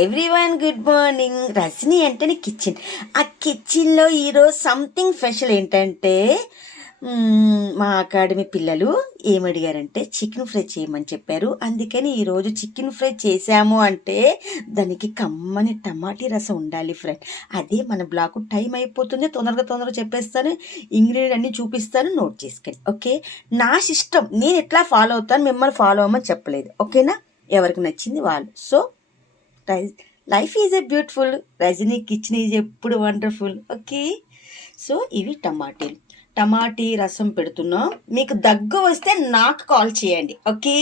Everyone good morning. Rajani అంటేనే kitchen. ఆ కిచెన్లో ఈరోజు సంథింగ్ స్పెషల్ ఏంటంటే మా అకాడమీ పిల్లలు ఏమడిగారంటే చికెన్ ఫ్రై చేయమని చెప్పారు. అందుకని ఈరోజు చికెన్ ఫ్రై చేసాము అంటే దానికి కమ్మని టమాటీ రసం ఉండాలి ఫ్రెండ్. అదే మన బ్లాక్ టైం అయిపోతుంది, తొందరగా చెప్పేస్తాను, ఇంగ్రీడియంట్ అన్ని చూపిస్తాను, నోట్ చేసుకోండి. ఓకే, నా సిస్టమ్ నేను ఎట్లా ఫాలో అవుతాను, మిమ్మల్ని ఫాలో అవ్వమని చెప్పలేదు. ఓకేనా, ఎవరికి నచ్చింది వాళ్ళు. So life is a beautiful, Rajani kitchen is ఎప్పుడు వండర్ఫుల్. ఓకే, సో ఇవి టమాటీ రసం పెడుతున్నాం. మీకు దగ్గు వస్తే నాకు కాల్ చేయండి. ఓకే,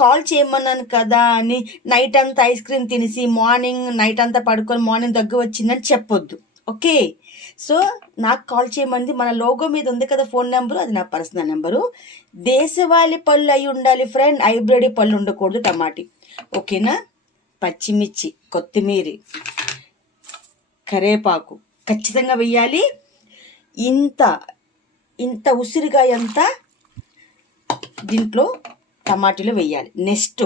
కాల్ చేయమన్నాను కదా అని నైట్ అంతా ఐస్ క్రీమ్ తినేసి నైట్ అంతా పడుకొని మార్నింగ్ దగ్గు వచ్చిందని చెప్పొద్దు. ఓకే, సో నాకు కాల్ చేయమంది. మన లోగో మీద ఉంది కదా ఫోన్ నెంబరు, అది నా పర్సనల్ నెంబరు. దేశవాళీ పళ్ళు అయి ఉండాలి ఫ్రెండ్, హైబ్రిడ్ పళ్ళు ఉండకూడదు. టమాటీ ఓకేనా. పచ్చిమిర్చి, కొత్తిమీర, కరేపాకు ఖచ్చితంగా వెయ్యాలి. ఇంత ఉసిరికాయ అంతా దీంట్లో టమాటీలో వెయ్యాలి. నెక్స్ట్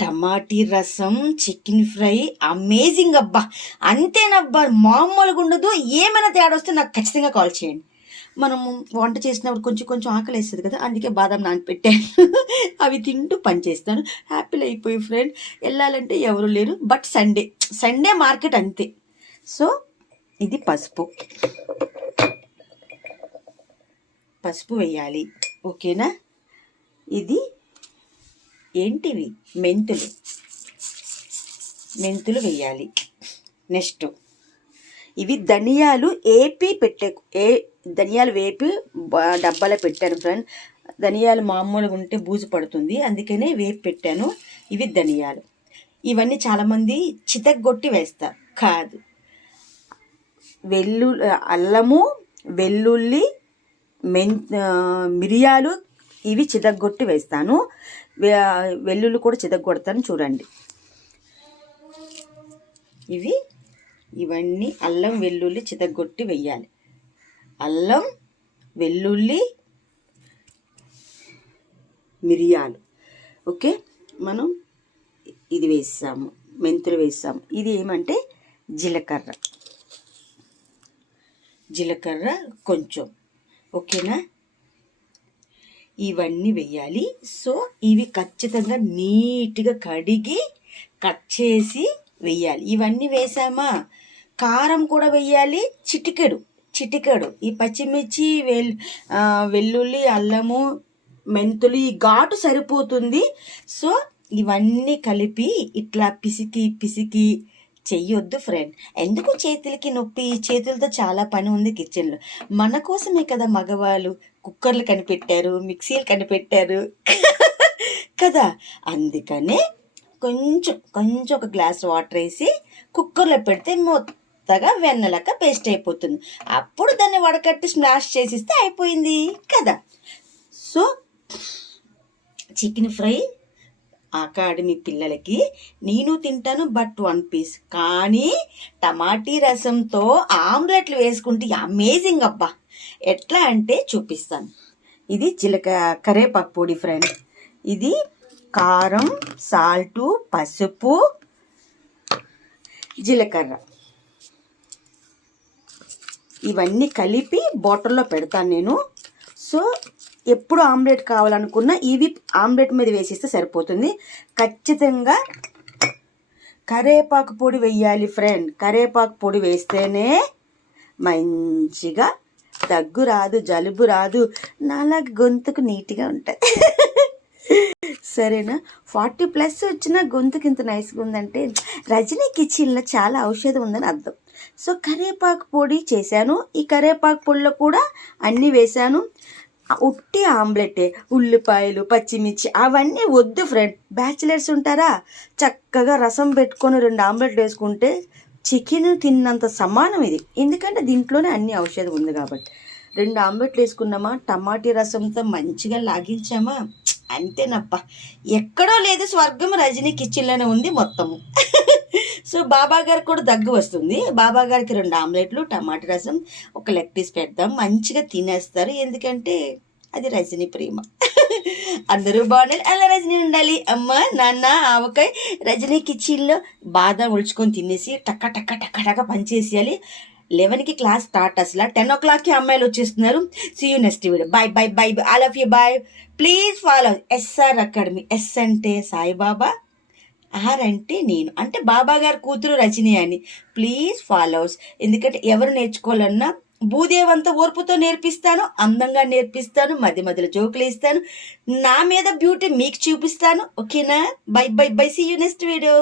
టమాటీ రసం, చికెన్ ఫ్రై అమేజింగ్ అబ్బా, అంతేనబ్బా, మామూలుగా ఉండదు. ఏమైనా తేడా వస్తే నాకు ఖచ్చితంగా కాల్ చేయండి. మనము వంట చేసినప్పుడు కొంచెం ఆకలి వేస్తుంది కదా, అందుకే బాదం నానపెట్టాను. అవి తింటూ పని చేస్తాను. హ్యాపీలు అయిపోయి ఫ్రెండ్. వెళ్ళాలంటే ఎవరు లేరు, బట్ సండే మార్కెట్ అంతే. సో ఇది పసుపు వేయాలి. ఓకేనా. ఇది ఏంటివి, మెంతులు వేయాలి. నెక్స్ట్ ఇవి ధనియాలు ధనియాలు వేపి డబ్బాలో పెట్టాను ఫ్రెండ్. ధనియాలు మామూలుగా ఉంటే బూజు పడుతుంది, అందుకనే వేపి పెట్టాను. ఇవి ధనియాలు. ఇవన్నీ చాలామంది చితగ్గొట్టి వేస్తారు, కాదు. అల్లము, వెల్లుల్లి, మిరియాలు ఇవి చితగ్గొట్టి వేస్తాను. వెల్లుల్లి కూడా చితగ్గొడతాను, చూడండి. ఇవన్నీ అల్లం, వెల్లుల్లి చితగ్గొట్టి వెయ్యాలి. అల్లం, వెల్లుల్లి, మిరియాలు. ఓకే, మనం ఇది వేసాము, మెంతులు వేసాము. ఇది ఏమంటే జీలకర్ర కొంచెం. ఓకేనా, ఇవన్నీ వెయ్యాలి. సో ఇవి ఖచ్చితంగా నీట్గా కడిగి కట్ చేసి వెయ్యాలి. ఇవన్నీ వేసామా, కారం కూడా వెయ్యాలి. చిటికెడు ఈ పచ్చిమిర్చి, వెల్లుల్లి, అల్లము, మెంతులు, ఈ ఘాటు సరిపోతుంది. సో ఇవన్నీ కలిపి ఇట్లా పిసికి చెయ్యొద్దు ఫ్రెండ్. ఎందుకు చేతులకి నొప్పి, చేతులతో చాలా పని ఉంది కిచెన్లో. మన కోసమే కదా మగవాళ్ళు కుక్కర్లు కనిపెట్టారు, మిక్సీలు కనిపెట్టారు కదా. అందుకనే కొంచెం ఒక గ్లాస్ వాటర్ వేసి కుక్కర్లో పెడితే మొత్తగా వెన్నలక పేస్ట్ అయిపోతుంది. అప్పుడు దాన్ని వడకట్టి స్మాష్ చేసిస్తే అయిపోయింది కదా. సో చికెన్ ఫ్రై అకాడమీ పిల్లలకి నేను తింటాను, బట్ 1 పీస్. కానీ టమాటీ రసంతో ఆమ్లెట్లు వేసుకుంటే అమేజింగ్ అబ్బా. ఎట్లా అంటే చూపిస్తాను. ఇది కరేపాకు పొడి ఫ్రెండ్. ఇది కారం, సాల్టు, పసుపు, జీలకర్ర ఇవన్నీ కలిపి బాటిల్లో పెడతాను నేను. సో ఎప్పుడు ఆమ్లెట్ కావాలనుకున్నా ఇవి ఆమ్లెట్ మీద వేసిస్తే సరిపోతుంది. ఖచ్చితంగా కరేపాకు పొడి వేయాలి ఫ్రెండ్. కరేపాకు పొడి వేస్తేనే మంచిగా దగ్గు రాదు, జలుబు రాదు, నాలా గొంతుకు నీట్గా ఉంటుంది. సరేనా. 40+ వచ్చిన గొంతుకు ఇంత నైస్గా ఉందంటే రజనీ కిచెన్లో చాలా ఔషధం ఉందని అర్థం. సో కరేపాకు పొడి చేశాను. ఈ కరేపాకు పొడిలో కూడా అన్నీ వేశాను. ఉట్టి ఆమ్లెటే, ఉల్లిపాయలు, పచ్చిమిర్చి అవన్నీ వద్దు ఫ్రెండ్. బ్యాచిలర్స్ ఉంటారా, చక్కగా రసం పెట్టుకొని 2 ఆమ్లెట్లు వేసుకుంటే చికెన్ తిన్నంత సమానం ఇది. ఎందుకంటే దీంట్లోనే అన్ని ఔషధం ఉంది కాబట్టి. 2 ఆమ్లెట్లు వేసుకున్నామా, టమాటీ రసంతో మంచిగా లాగించామా, అంతేనప్ప. ఎక్కడో లేదు స్వర్గం, రజనీ కిచెన్లోనే ఉంది మొత్తము. సో బాబా గారికి కూడా దగ్గు వస్తుంది. బాబా గారికి 2 ఆమ్లెట్లు, టమాటా రసం, ఒక లెగ్ పీస్ పెడదాం, మంచిగా తినేస్తారు. ఎందుకంటే అది రజనీ ప్రేమ. అందరూ బాగుండాలి, అలా రజనీ ఉండాలి. అమ్మ నాన్న ఆవకాయ రజనీ కిచెన్లో బాదం ఉడుచుకొని తినేసి టక్క టక్క టక్క టక్క పనిచేసేయాలి. 11కి క్లాస్ స్టార్ట్, అసలు 10 o'clockకి అమ్మాయిలు వచ్చేస్తున్నారు. See you next video. Bye bye bye, I love you, bye. Please follow SR Academy. S అంటే సాయిబాబా, ఆర్ అంటే నేను, అంటే బాబా గారి కూతురు రజనీ అని. ప్లీజ్ ఫాలోవర్స్, ఎందుకంటే ఎవరు నేర్చుకోవాలన్నా భూదేవంత ఓర్పుతో నేర్పిస్తాను, అందంగా నేర్పిస్తాను, మధ్య మధ్యలో జోకులు ఇస్తాను, నా మీద బ్యూటీ మీకు చూపిస్తాను. ఓకేనా? Bye bye bye, see you next video.